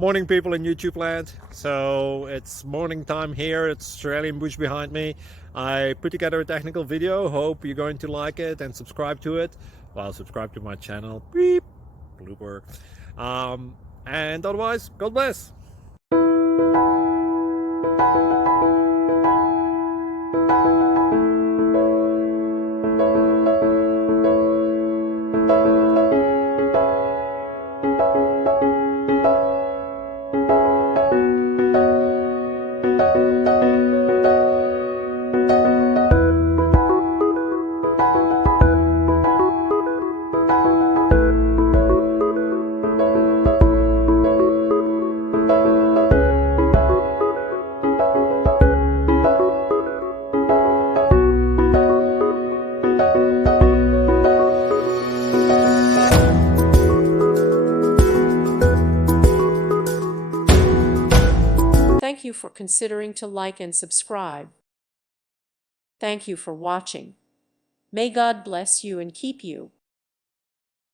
Morning, people in YouTube land. So it's morning time here. It's Australian bush behind me. I put together a technical video. Hope you're going to like it and subscribe to it. Well, subscribe to my channel. Beep. Blooper. And otherwise, God bless. Thank you for considering to like and subscribe. Thank you for watching. May God bless you and keep you.